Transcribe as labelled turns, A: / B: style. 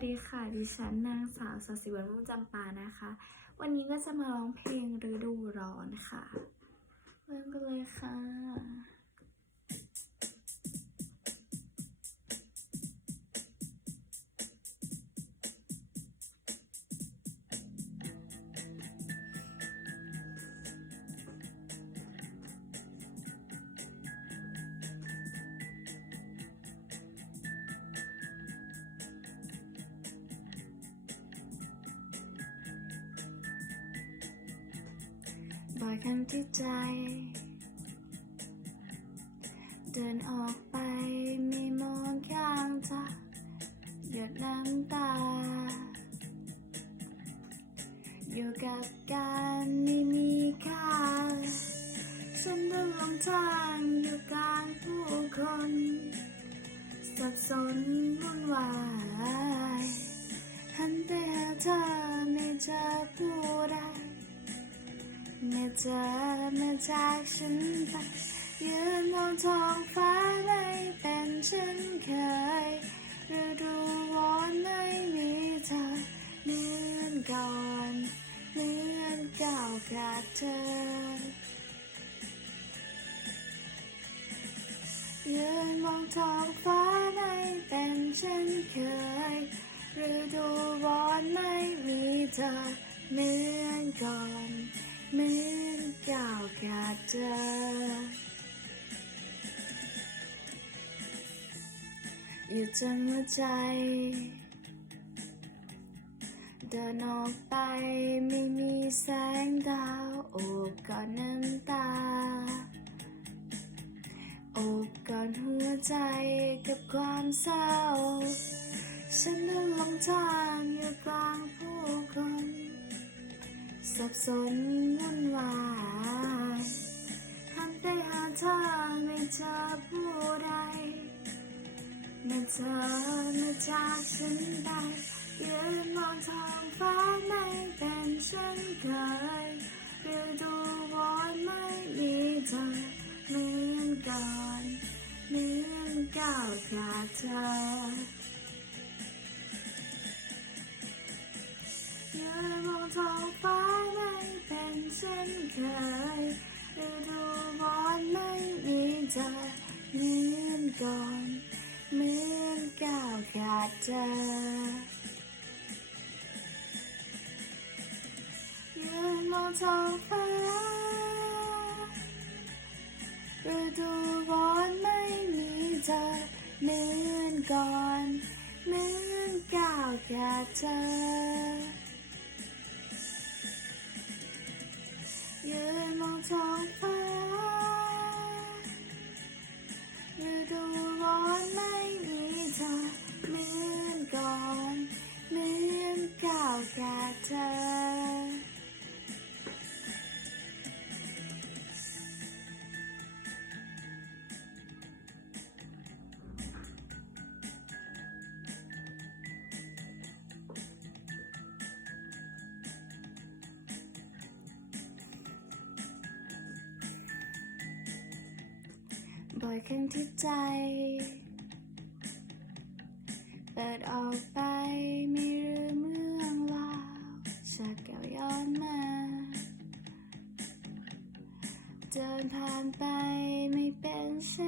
A: วัสดีค่ะ ดิฉันนางสาวสศิวันมุ่งจำปานะคะ วันนี้ก็จะมาร้องเพลงฤดูร้อนค่ะ เริ่มกันเลยค่ะ บ่อยครั้งที่ใจ เดินออกไปไม่มองข้างทางหยดน้ำตา อยู่กับการไม่มีค่าฉันเดินลงทางอยู่กลางผู้คน สับสนวุ่นวาย เมื่อเธอมื่อจากฉันไปยืนมองท้องฟ้าไม่เป็นเช่นเคยฤดูร้อนไม่มีเธอเหมือนก่อนเหมือนเก่ากับเธอยืนมองท้องฟ้าไม่เป็นเช่นเคยฤดูร้อนไม่มีเธอเหมือนก่อน เหมือนเก่ากับเธออยู่จนหัวใจ เดินออกไปไม่มีแสงดาวโอบกอดน้ำตาโอบกอดหัวใจกับความเศร้า ฉันเดินหลงทางอยู่กลาง สับสนวุ่นวายหันไปหาเธอไม่เจอผู้ใดเมื่อเธอมาจากฉันไปยืนมองท้องฟ้าไม่เป็นเช่นเคยฤดูร้อนไม่มีเธอเหมือนก่อนเหมือนเก่ากับเธอยืนมองท้องฟ้า เป็นเช่นเคยฤดูร้อนไม่มีเธอเหมือนก่อนเหมือนก้าวขาดเธอยืนมองท้องฟ้าฤดูร้อนไม่มีเธอเหมือนก่อนเหมือนก้าวขาดเธอ มือนก่อนเหมือนก้าวกับเธอบ่อยครั้งที่ใจ เปิดออกไปไม่ลืมเรื่องราวจากแก้วย้อนมาเดินผ่านไปไม่เป็นเส้น